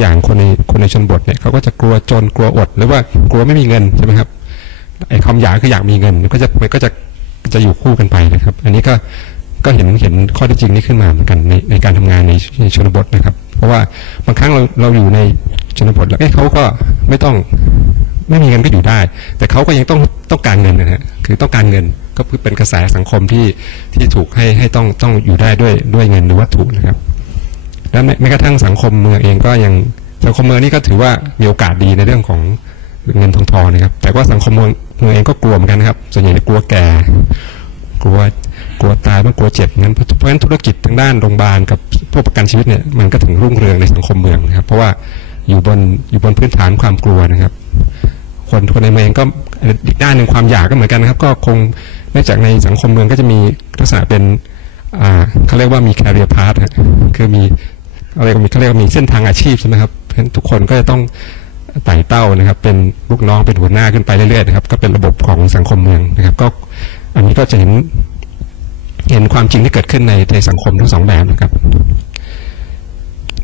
อย่างคนในคนในชนบทเนี่ยเขาก็จะกลัวจนกลัวอด หรือว่ากลัวไม่มีเงินใช่ไหมครับไอ้ความอยากคืออยากมีเงินก็จะมันก็จะจะอยู่คู่กันไปนะครับ อันนี้ก็ก็เห็นเห็นข้อท็จจริงนี้ขึ้นมาเหมือนกันในในการทำงานในในชนบทนะครับ เพราะว่าบางครั้งเราเราอยู่ในชนบทแล้วเอ้เขาก็ไม่ต้องไม่มีเงินก็อยู่ได้ แต่เขาก็ยังต้องต้องการเงินนะฮะคือต้องการเงินก็คือเป็นกระแสสังคมที่ที่ถูกให้ให้ต้องต้องอยู่ได้ด้วยด้วยเงินหรือวัตถุนะครับ และแม้แม้กระทั่งสังคมเมืองเองก็ยังสังคมเมืองนี่ก็ถือว่ามีโอกาสดีในเรื่องของเงินทองทองนะครับ แต่ว่าสังคมเมืองเมืองเองก็กลัวเหมือนกันนะครับ ส่วนใหญ่กลัวแก่ กลัวกลัวตายบ้างกลัวเจ็บงั้นเพราะฉะนั้นธุรกิจทางด้านโรงพยาบาลกับพวกประกันชีวิตเนี่ยมันก็ถึงรุ่งเรืองในสังคมเมืองนะครับ เพราะว่าอยู่บนอยู่บนพื้นฐานความกลัวนะครับ คนคนในเมืองก็อีกด้านหนึ่งความอยากก็เหมือนกันนะครับ ก็คงเนื่องจากในสังคมเมืองก็จะมีลักษณะเป็นเขาเรียกว่ามี career path ฮะคือมี อะไรก็มีเขาเรียกว่ามีเส้นทางอาชีพใช่ไหมครับเพราะฉะนั้นทุกคนก็จะต้องไต่เต้านะครับ เป็นลูกน้องเป็นหัวหน้าขึ้นไปเรื่อยๆนะครับ ก็เป็นระบบของสังคมเมืองนะครับ ก็อันนี้ก็จะเห็นเห็นความจริงที่เกิดขึ้นในในสังคมทั้งสองแบบนะครับ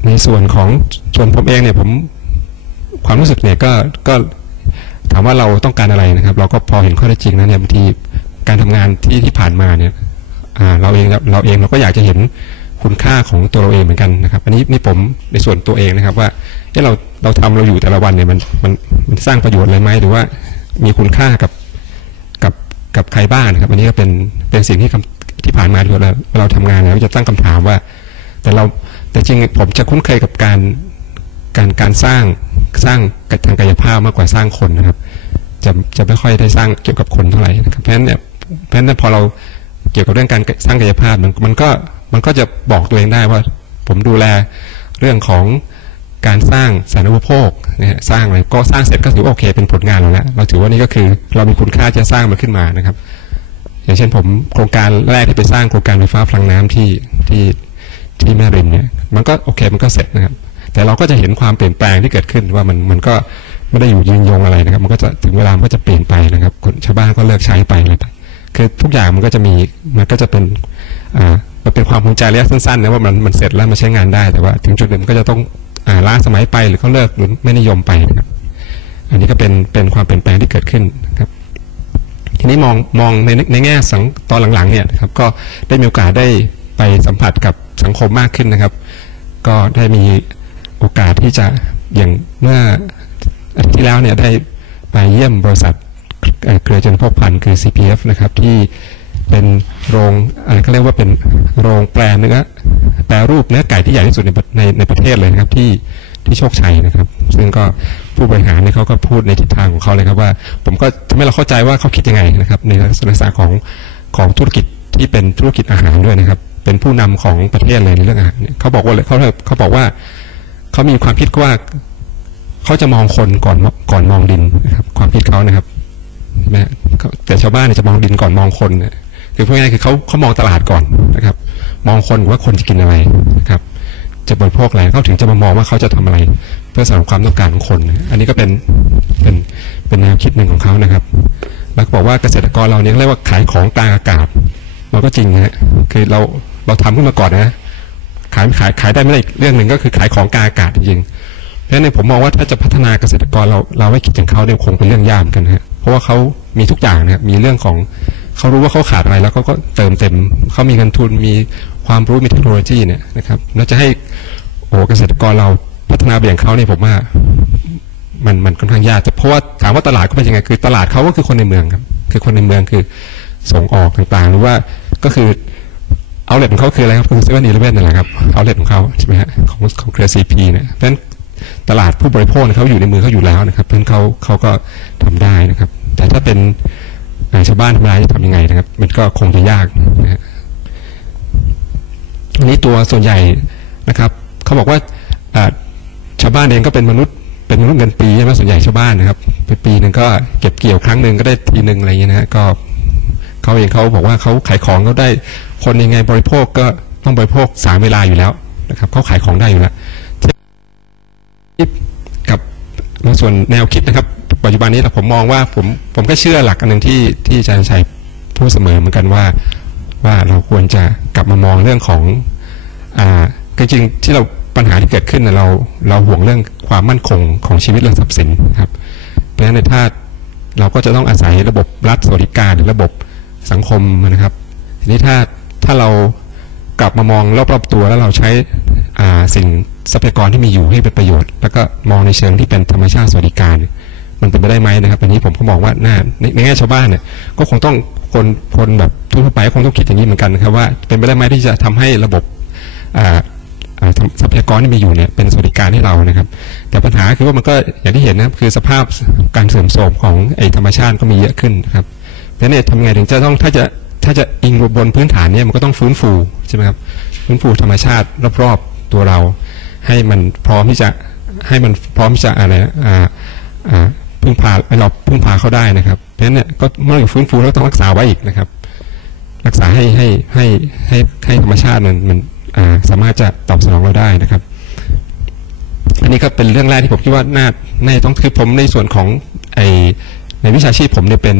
ในส่วนของส่วนผมเองเนี่ยผมความรู้สึกเนี่ยก็ก็ถามว่าเราต้องการอะไรนะครับ เราก็พอเห็นข้อเท็จจริงนะเนี่ยบางทีการทำงานที่ที่ผ่านมาเนี่ยเราเองเราเองเราก็อยากจะเห็น คุณค่าของตัวเราเองเหมือนกันนะครับ อันนี้นี่ผมในส่วนตัวเองนะครับ ว่าเอะเราเราทำเราอยู่แต่ละวันเนี่ยมันมันมันสร้างประโยชน์อะไรไหมหรือว่ามีคุณค่ากับกับกับใครบ้างนะครับ อันนี้ก็เป็นเป็นสิ่งที่ที่ผ่านมาที่เราเราทำงานเนี่ยเราจะตั้งคำถามว่า แต่เราแต่จริงผมจะคุ้นเคยกับการการการสร้างสร้างทางกายภาพมากกว่าสร้างคนนะครับ จะจะไม่ค่อยได้สร้างเกี่ยวกับคนเท่าไหร่นะครับเพราะฉะนั้นเนี่ยเพราะฉะนั้นพอเราเกี่ยวกับเรื่องการสร้างกายภาพมันมันก็ มันก็จะบอกตัวเองได้ว่า ผมดูแลเรื่องของการสร้างสาธารณูปโภคเนะฮะสร้างอะไรก็สร้างเสร็จก็ถือโอเค เป็นผลงานแล้วเราถือว่านี่ก็คือเรามีคุณค่าจะสร้างมันขึ้นมานะครับ อย่างเช่นผมโครงการแรกที่ไปสร้างโครงการไฟฟ้าพลังน้ำที่ที่ที่แม่ริมเนี่ยมันก็โอเคมันก็เสร็จนะครับ แต่เราก็จะเห็นความเปลี่ยนแปลงที่เกิดขึ้นว่ามันมันก็ไม่ได้อยู่ยืนยงอะไรนะครับ มันก็จะถึงเวลามันก็จะเปลี่ยนไปนะครับคนชาวบ้านก็เลิกใช้ไปอะไรไปคือทุกอย่างมันก็จะมีมันก็จะเป็น มันเป็นความภูมิใจระยะสั้นๆนะว่ามันมันเสร็จแล้วมันใช้งานได้แต่ว่า ถึงจุดหนึ่งก็จะต้องอล้าสมัยไปหรือเขาเลิกหรือไม่นิยมไปนะครับ อันนี้ก็เป็นเป็นความเปลี่ยนแปลงที่เกิดขึ้นนะครับ ทีนี้มองมองในในแง่สังตอนหลังๆเนี่ยครับก็ได้มีโอกาสได้ไปสัมผัสกับสังคมมากขึ้นนะครับ ก็ได้มีโอกาสที่จะอย่างเมื่ออาทิตย์ที่แล้วเนี่ยได้ไปเยี่ยมบริษัทเอ่อเครือจนพบพันธ์คือ CPF นะครับที่ เป็นโรงอะไรเขาเรียกว่าเป็นโรงแปรเนื้อแปรรูปเนื้อไก่ที่ใหญ่ที่สุดในในในประเทศเลยนะครับที่ที่โชคชัยนะครับ ซึ่งก็ผู้บริหารเนี่ยเขาก็พูดในทิศทางของเขาเลยครับว่า ผมก็ทำให้เราเข้าใจว่าเขาคิดยังไงนะครับในลักษณะของของธุรกิจที่เป็นธุรกิจอาหารด้วยนะครับ เป็นผู้นำของประเทศเลยในเรื่องอาหารเขาบอกว่าเขาเขาบอกว่าเขามีความคิดว่าเขาจะมองคนก่อนก่อนมองดินนะครับ ความคิดเขานะครับใช่แต่ชาวบ้านเนี่ยจะมองดินก่อนมองคนเนี่ย คือพูดง่ายคือเขาเขามองตลาดก่อนนะครับ มองคนว่าคนจะกินอะไรนะครับ จะบริโภคอะไรเขาถึงจะมามองว่าเขาจะทำอะไร เพื่อสนองความต้องการของคน อันนี้ก็เป็นเป็นเป็นแนวคิดหนึ่งของเขานะครับ แล้วก็บอกว่าเกษตรกรเราเนี่ยเรียกว่าขายของกลางอากาศมันก็จริงนะฮะคือเราเราทำขึ้นมาก่อนนะขายขายขายได้ไม่ได้เรื่องหนึ่งก็คือขายของกลางอากาศจริงๆเพราะฉะนั้นผมมองว่าถ้าจะพัฒนาเกษตรกรเราเราไม่คิดถึงเขาเนี่ยคงเป็นเรื่องยากเหมือนกันฮะเพราะว่าเขามีทุกอย่างนะมีเรื่องของ เขารู้ว่าเขาขาดอะไรแล้วเขาก็เติมเต็ม เขามีเงินทุนมีความรู้มีเทคโนโลยีเนี่ยนะครับแล้วจะให้โอ้เกษตรกรเราพัฒนาไปอย่างเขาเนี่ยผมว่ามันมันค่อนข้างยากแต่เพราะว่าถามว่าตลาดเขาเป็นยังไงคือ ตลาดเขาก็คือคนในเมืองครับคือคนในเมืองคือส่งออกต่างๆ หรือว่าก็คือเอาเลทของเขาคืออะไรครับคือเซเว่นอีเลฟเว่นนั่นแหละครับเอาเลทของเขาใช่ไหมฮะของของเครือซีพีเนี่ยเพราะฉะนั้นตลาดผู้บริโภคเขาอยู่ในมือเขาอยู่แล้วนะครับเพราะนั้นเขาเขาก็ทำได้นะครับ แต่ถ้าเป็น ชาวบ้านธรรมดาจะทำยังไงนะครับ มันก็คงจะยากนะฮะอันนี้ตัวส่วนใหญ่นะครับเขาบอกว่าชาวบ้านเองก็เป็นมนุษย์เป็นมนุษย์เงินปีใช่ไหมส่วนใหญ่ชาวบ้านนะครับไปปีหนึ่งก็เก็บเกี่ยวครั้งหนึ่งก็ได้ทีหนึ่งอะไรอย่างเงี้ยนะฮะก็เขาเองเขาบอกว่าเขาขายของเขาได้คนยังไงบริโภคก็ต้องบริโภคสามเวลาอยู่แล้วนะครับเขาขายของได้อยู่แล้วที่กับในส่วนแนวคิดนะครับ ปัจจุบันนี้ผมมองว่าผมผมก็เชื่อหลักอันหนึ่งที่ที่อาจารย์ชัยพูดเสมอเหมือนกันว่าว่าเราควรจะกลับมามองเรื่องของอ่าจริงๆที่เราปัญหาที่เกิดขึ้นเราเราห่วงเรื่องความมั่นคงของชีวิตและทรัพย์สินนะครับเพราะฉะนั้นในถ้าเราก็จะต้องอาศัยระบบรัฐสวัสดิการหรือระบบสังคมนะครับ ทีนี้ถ้าถ้าเรากลับมามองรอบๆตัวแล้วเราใช้อ่าสิ่งทรัพยากรที่มีอยู่ให้เป็นประโยชน์ แล้วก็มองในเชิงที่เป็นธรรมชาติสวัสดิการ มันเป็นไปได้ไหมนะครับอันนี้ผมก็มองว่าน่าในในแง่ชาวบ้านเนี่ยก็คงต้องคนคนแบบทั่วไปก็คงต้องคิดอย่างนี้เหมือนกันนะครับว่าเป็นไปได้ไหมที่จะทำให้ระบบอ่าอ่าทรัพยากรที่มีอยู่เนี่ยเป็นสวัสดิการให้เรานะครับ แต่ปัญหาคือว่ามันก็อย่างที่เห็นนะครับคือสภาพการเสื่อมโทรมของไอ้ธรรมชาติก็มีเยอะขึ้นนะครับเพราะฉะนั้นเนี่ยทำไงถึงจะต้องถ้าจะถ้าจะอิงบนพื้นฐานเนี่ยมันก็ต้องฟื้นฟูใช่ไหมครับฟื้นฟูธรรมชาติรอบๆตัวเรา ให้มันพร้อมที่จะให้มันพร้อมที่จะอะไรอ่าอ่า พึ่งพาเราพึ่งพาเขาได้นะครับ เพราะฉะนั้นเนี่ยก็เมื่อเราฟื้นฟูแล้วต้องรักษาไว้อีกนะครับ รักษาให้ให้ให้ให้ให้ธรรมชาติมันมันสามารถจะตอบสนองเราได้นะครับ อันนี้ก็เป็นเรื่องแรกที่ผมคิดว่าน่าน่าต้องคือผมในส่วนของไอในวิชาชีพผมเนี่ยเป็น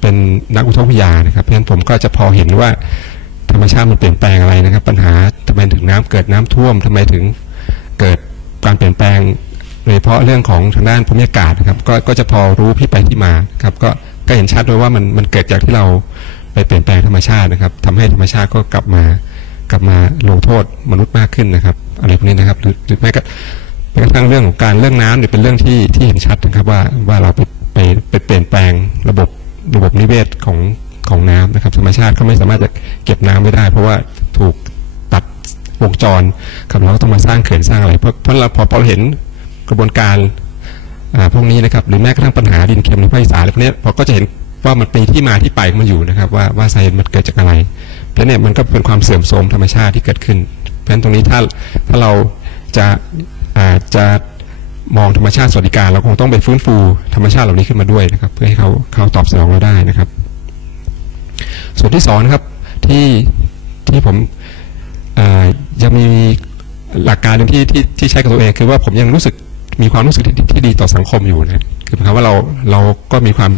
เป็นนักอุทกวิทยานะครับเพราะฉะนั้นผมก็จะพอเห็นว่าธรรมชาติมันเปลี่ยนแปลงอะไรนะครับ ปัญหาทำไมถึงน้ำเกิดน้ำท่วมทำไมถึงเกิดการเปลี่ยนแปลง โดยเฉพาะเรื่องของทางด้านภูมิอากาศนะครับก็ก็จะพอรู้ที่ไปที่มาครับก็ก็เห็นชัดเลยว่ามันมันเกิดจากที่เราไปเปลี่ยนแปลงธรรมชาตินะครับทำให้ธรรมชาติก็กลับมากลับมาลงโทษมนุษย์มากขึ้นนะครับ อะไรพวกนี้นะครับ หรือหรือแม้กระทั่งเรื่องของการเรื่องน้ำเนี่ยเป็นเรื่องที่ที่เห็นชัดนะครับว่าว่าเราไปไปไปเปลี่ยนแปลงระบบระบบนิเวศของของน้ำนะครับ ธรรมชาติก็ไม่สามารถจะเก็บน้ำไว้ได้ เพราะว่าถูกตัดวงจรครับเราก็ต้องมาสร้างเขื่อนสร้างอะไรเพราะเพราะเราพอเราเห็น กระบวนการพวกนี้นะครับหรือแม้กระทั่งปัญหาดินเค็มในภาคอีสานอะไรพวกนี้ยเราก็จะเห็นว่ามันมีที่มาที่ไปของมันอยู่นะครับ ว่าว่าสาเหตุมันเกิดจากอะไรเพราะเนี่ยมันก็เป็นความเสื่อมโทรมธรรมชาติที่เกิดขึ้น เพราะฉะนั้นตรงนี้ถ้าถ้าเราจะอาจะมองธรรมชาติสวัสดิการเราคงต้องไปฟื้นฟูธรรมชาติเหล่านี้ขึ้นมาด้วยนะครับ เพื่อให้เขาเขาตอบสนองเราได้นะครับ ส่วนที่สองนะครับที่ที่ผมยังมีหลักการหนึ่งที่ที่ที่ใช้กับตัวเองคือว่าผมยังรู้สึก มีความรู้สึกที่ทดีต่อสังคมอยู่นะคือหมายความว่าเราเราก็มีความ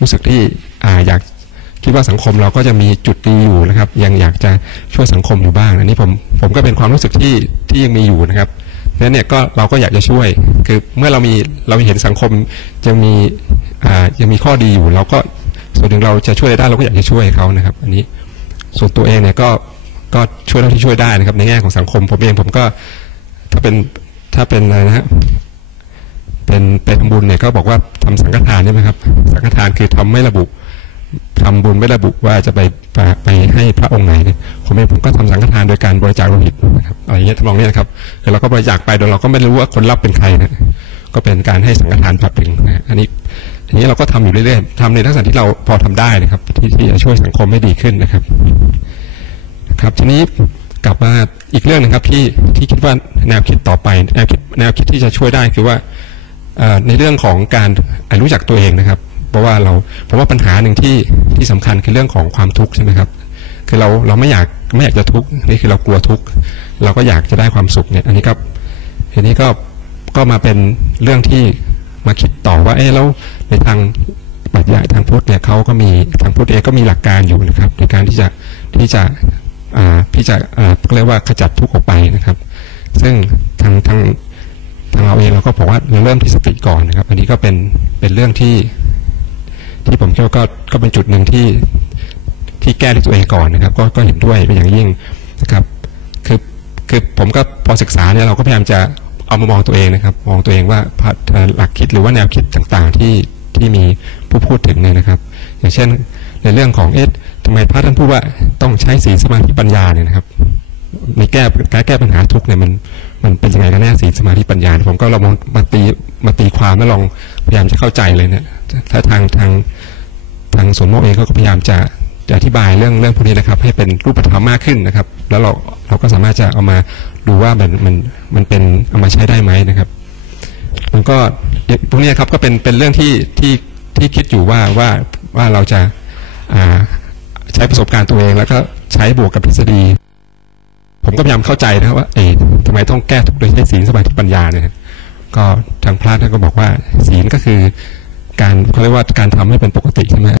รู้สึกที่อ่าอยากคิดว่าสังคมเราก็จะมีจุดดีอยู่นะครับ ยังอยากจะช่วยสังคมอยู่บ้างอันนี้ผมผมก็เป็นความรู้สึกที่ที่ยังมีอยู่นะครับนั้นเนี่ยก็เราก็อยากจะช่วย คือเมื่อเรามีเราเห็นสังคมยังมีอ่ายังมีข้อดีอยู่ เราก็ส่วนหนึ่งเราจะช่วยได้เราก็อยากจะช่วยเขานะครับ อันนี้ส่วนตัวเองเนี่ยก็ก็ช่วยเท่าที่ช่วยได้นะครับ ในแง่ของสังคมผมเองผมก็ถ้าเป็นถ้าเป็นอะไรนะฮะ เป็นไปทำบุญเนี่ยก็บอกว่าทำสังฆทานใช่ไหมครับ สังฆทานคือทำไม่ระบุทำบุญไม่ระบุว่าจะไปไปไปให้พระองค์ไหนเนี่ยผมเองผมก็ทำสังฆทานโดยการบริจาคโลหิตนะครับอะไรเงี้ยทำนองเนี้ยนะครับคือเราก็บริจาคไปโดยเราก็ไม่รู้ว่าคนรับเป็นใครนะก็เป็นการให้สังฆทานแบบหนึ่งนะอันนี้อันนี้เราก็ทำอยู่เรื่อยๆทำในลักษณะที่เราพอทำได้นะครับ ที่ที่จะช่วยสังคมให้ดีขึ้นนะครับครับทีนี้กลับมาอีกเรื่องหนึงครับที่ที่คิดว่าแนวคิดต่อไปแนวคิดแนวคิดที่จะช่วยได้คือว่า ในเรื่องของการรู้จักตัวเองนะครับ เพราะว่าเราผมว่าปัญหาหนึ่งที่ที่สำคัญคือเรื่องของความทุกข์ใช่ไหมครับ คือเราเราไม่อยากไม่อยากจะทุกข์นี่คือเรากลัวทุกข์เราก็อยากจะได้ความสุขเนี่ย อันนี้ก็ทีนี้ก็ก็มาเป็นเรื่องที่มาคิดต่อว่าเออแล้วในทางปรัชญาทางพุทธเนี่ยเขาก็มีทางพุทธเองก็มีหลักการอยู่นะครับ ในการที่จะที่จะอ่าที่จะอ่าเรียกว่าขจัดทุกข์ออกไปนะครับ ซึ่งทางทาง ทางเราเองเราก็บอกว่าเราเริ่มที่สติก่อนนะครับ อันนี้ก็เป็นเป็นเรื่องที่ ที่ผมคิดว่าก็ก็เป็นจุดหนึ่งที่ที่แก้ด้วยตัวเองก่อนนะครับ ก็ก็เห็นด้วยเป็นอย่างยิ่งนะครับคือคือผมก็พอศึกษาเนี่ยเราก็พยายามจะเอามามองตัวเองนะครับ มองตัวเองว่าพัฒหลักคิดหรือว่าแนวคิดต่างๆที่ที่มีผู้พูดถึงเนี่ยนะครับ อย่างเช่นในเรื่องของเอ๊ะทำไมพระท่านพูดว่าต้องใช้ศีลสมาธิปัญญาเนี่ยนะครับในแก้การแก้ปัญหาทุกเนี่ยมัน มันเป็นยังไงกันแน่ศีสมาธิปัญญาผมก็ลองมาตีมาตีความแล้วลองพยายามจะเข้าใจเลยเนี่ยถ้าทางทางทางสวนโมกเองก็พยายามจะจะอธิบายเรื่องเรื่องพวกนี้นะครับ ให้เป็นรูปธรรมมากขึ้นนะครับ แล้วเราเราก็สามารถจะเอามาดูว่ามันมันมันเป็นเอามาใช้ได้ไหมนะครับมันก็พวกนี้ครับก็เป็นเป็นเรื่องที่ที่ที่คิดอยู่ว่าว่าว่าเราจะาใช้ประสบการณ์ตัวเอง แล้วก็ใช้บวกกับทฤษฎี ผมก็พยายามเข้าใจนะครับว่า เอ๊ะทำไมต้องแก้ทุกข์โดยใช้ศีลสมาธิปัญญาเนี่ยก็ทางพระท่านก็บอกว่าศีลก็คือ การเขาเรียกว่าการทำให้เป็นปกติใช่ไหม